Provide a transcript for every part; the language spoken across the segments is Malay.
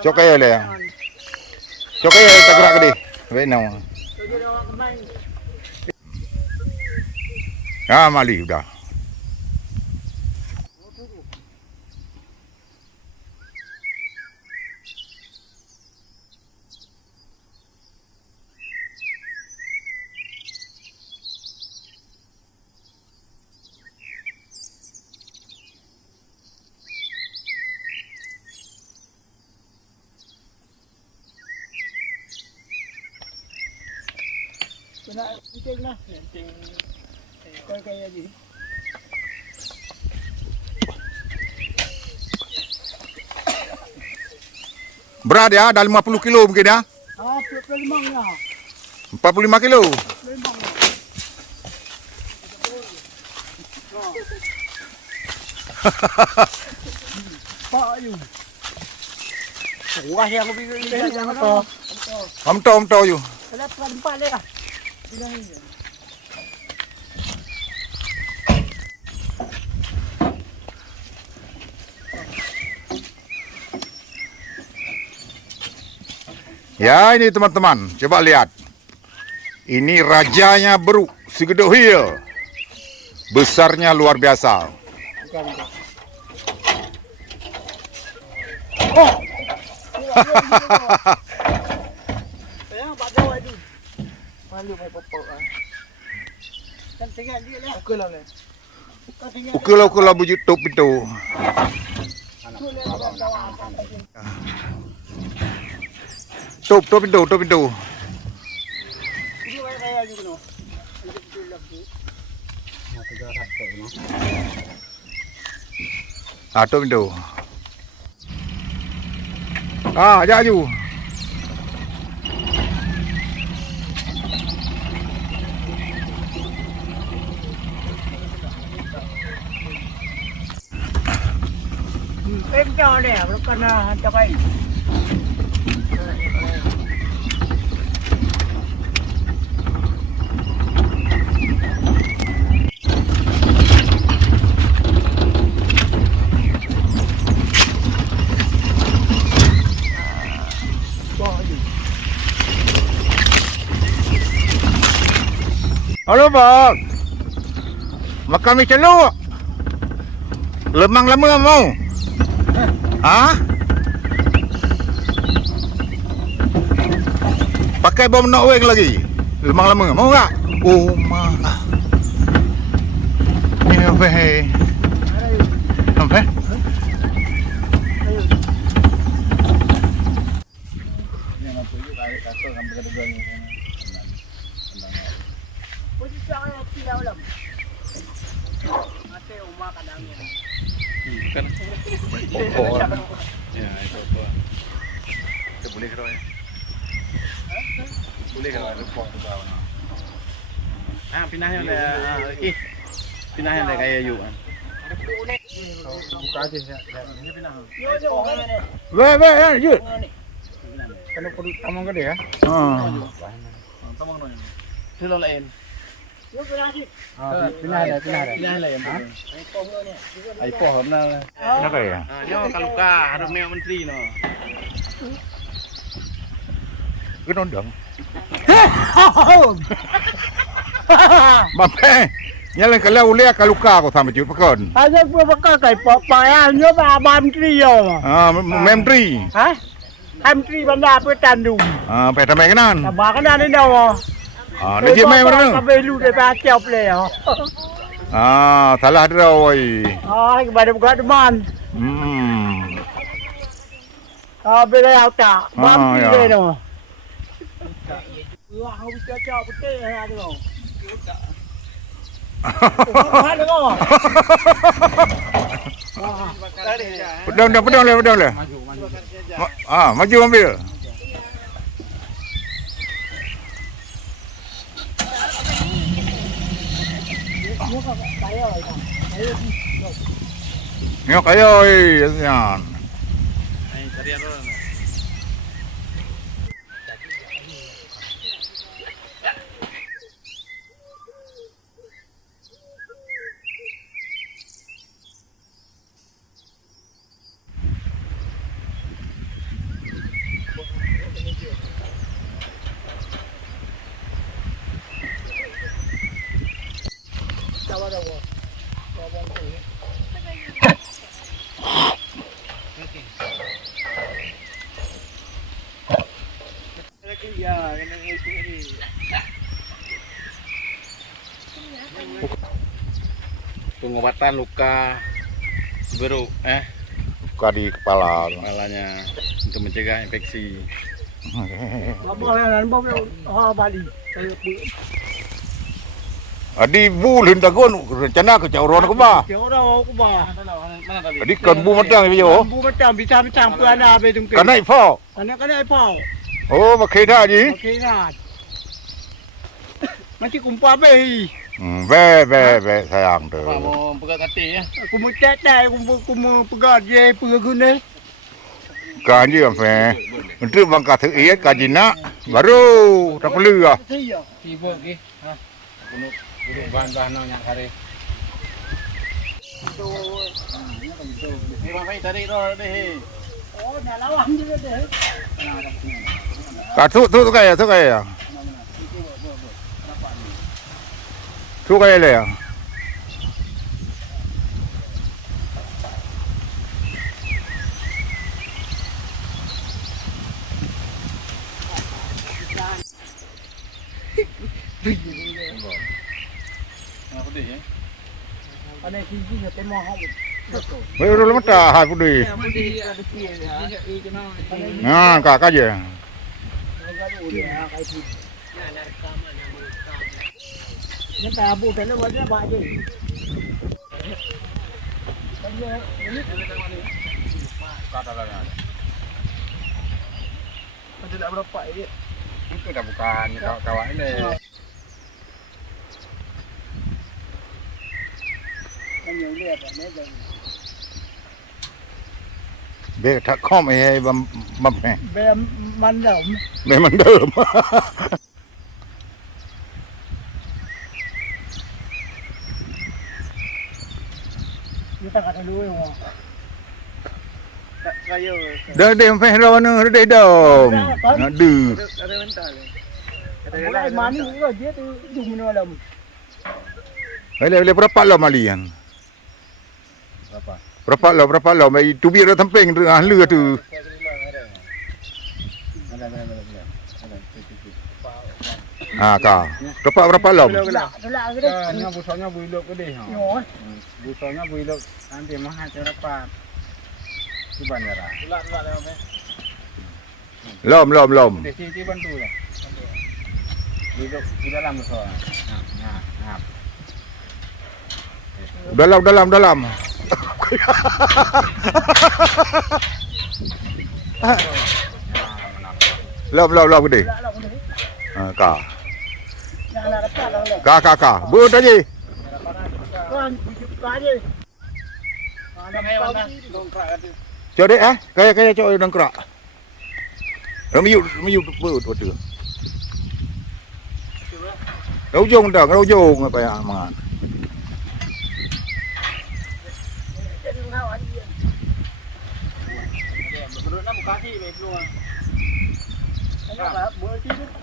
Cokay le. Cokay tagrak di. Wait now. Mali udah. Berat ya, dah 50 kilo mungkin ya? 45 kilo. Om to you. Ya ini teman-teman, coba lihat. Ini rajanya beruk, segede hill. Besarnya luar biasa. Oh. Ukul bujuk top itu. Top itu. Top itu. Jaju. Em cho nè, nó cần cho cái. Halo Bang, makan mie celuk. Lemang lama mau? Hah? Pakai bom nak weng lagi? Lemang lama mau tak? Oh mah. Ni apa? Apa? Ya, itu apa? Itu boleh kalau ya. Boleh kalau ada pot tu bawah. Pinahnya oleh pinahnya oleh kayak yuk. Buka aja ya. Ini pinah. Weh, je. Kalau perlu tamang ke dia? Tamang no. Itu lain. Pinah lah yang ai pohon na. Nak ya? Dia kaluka, ada meo menteri no. Kenondang. Mape. Nyala kalau ulia kaluka ko sama jut pakon. Aja pun pakai kai paya nyo ba menteri yo. Menteri. Hah? Menteri banda apa tandu. Peta mengenan. Ba kan ada dah. Ni dia main mana? Sampai lu dia pacap le. Salah dia oi. Kepada buka deman. Bila au tak. Mampi dia no. Wah, habis cacap betul ada no. Ada no. Pedang le. Maju ambil. Nyok ayo yan. Ai cari apa? Ya, kena itu ni. Pengobatan luka baru Luka di kepala. kepalanya untuk mencegah infeksi. Abang yang nampak ha Bali. Adi bu lin tagon rencana ke cauron ke ba. Dia orang aku bah. Mana tadi? Adi kan bu matang ni yo. Bu macam bisa macam pun ada habis tu. Kan naik fo. Kena apa? Oh, makai dah ji. Okey kan. Macam kumpul apa ni? Be sayang tu. Pak mau pegang kati ya. Aku mau cek aku mau pegang je pegang guna. Kan je ampe. Untuk bangka tu iya kajina baru tak perlu ah. Saya. Tiba ke. Ha. Gunung bahan-bahan nak hari. Ni bang pai tarik roh deh. Oh, dah lawan juga deh. Ka tu kaya. Tu kaya le ya. Apa deh ya? Ada sisi yang temo hang. Wei ro mata ha pu dui. Ya, mesti ada sisi ya. Ha ka je. Yang tak abu tak lepas dia buat je. Kata lah. Ada tak berapa dia. Itu dah bukan kawan ini. Hanya lihat apa ni. Be tak khom ai bam pe. Be mandam. Memang dalam. Kita kata dulu ya. Tak kaya. Dah dia pe ro nu dah dom. Nak du. Ada mental. Ada mani juga dia tu di mana dalam. Boleh berapa lah malian? Berapa? Berapa lah mai tubi ra tamping tengah leu tu. Ha ka. Berapa lah? Itulah agak. Nya busanya builok ke deh. Yo. Busanya builok nanti mah berapa? Di bandara. Ulat lewat Lom. Di sini bantu ya. Builok di dalam busanya. Nah. Dalam. Lom gede. Ha ka. Ka. Bu tadi. Kan aja. Ada hewan dah. Dongkrak tu. Cok dek kaya cok dongkrak. Meyuk beut tu. Ujung apa ya mangan. Beruna buka hati belum.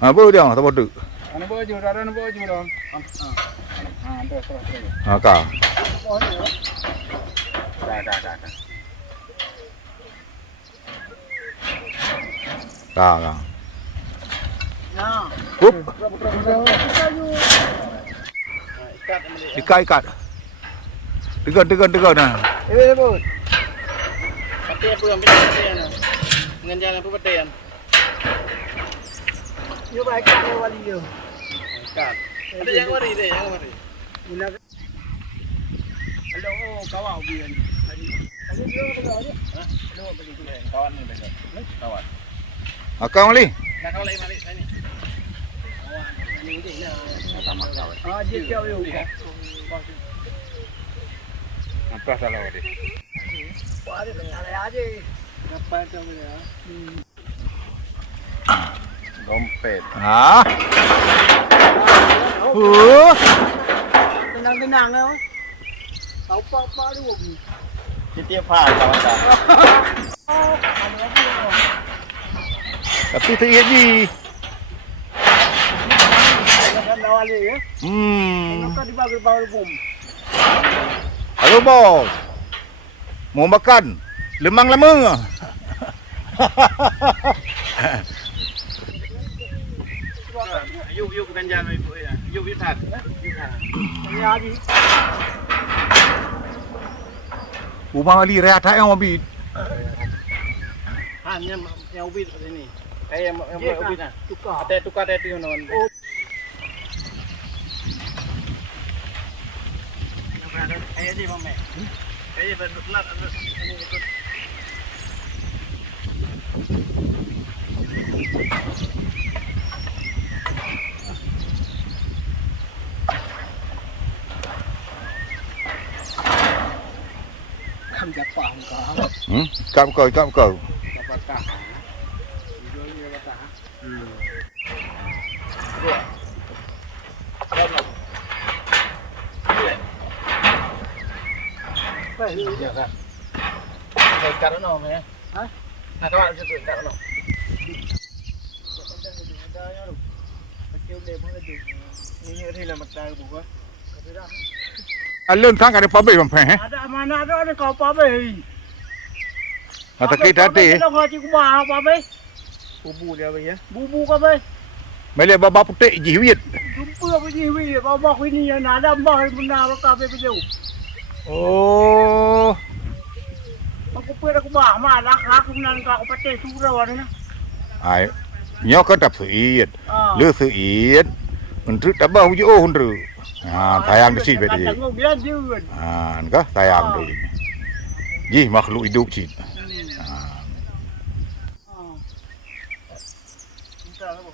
Ha beut dia tak bodoh. Ana baju dong. Terus. Ha ka. Dah. Ka. Nah. Up. Ikat. Ikat. Tegan nah. Bud. Pati apa yang pati dengan jalan apa pati yang? Yo baik kan wali yo. Ikat. Ada yang wari. Guna. Hello, kawau bian. Ada dia ada. Hello, bagi tu kawan ni dekat. Kawan. Akang ali. Nak kau lain balik sini. Pertama kawan. Dia jauh yo. Apa salah dia? Wah, ada aja. Dapat tu ya. Dompet. Ha. Tenang ya. Tahu apa dulu. Setiap hal kawan. Tapi tak jadi. Jangan lawali ya. Kenapa dibagi bawah bom? Halo bos. Mau makan? Lemang lama. Yuk ganja mai bu ya. Yuk tak. Ya di. Ubang ali rea tak yang mobil. Hanya yang ubit ini. Kayak yang ubit ah. Tukar. Tukar tu non. Kayak di mame. Kayak berlat ini ikut. Không dám phạm cả. Cam kau. Apakah? Jualnya apa? Phải hư. Ya kan. Saya cakap no me. Hả? Nah, kawan situ cakap no. Kêu đẹp hơn được. Ini ni lah mata buku. Alun sang ada pabe bang peh. Ada mana ada kau apa be? Atau kita tadi. Đâu ngồi chỉ có bà apa be? Bubu dia apa ya? Bu ka be? Mele baba putih jiwit. Jumpa apa ni wi? Baba ini yang ada mbah benda ka be beliau. Oh. Aku pernah aku bah malah aku nan ka aku pate surau ni na. Ai. Nyok ketap seit. Ah. Lu seit. Untuk tabah uji oh hundru. Tayang di sini berarti. Tengok dia jeun. Enggak tayang di. Ji makhluk hidup sih. Entah lah.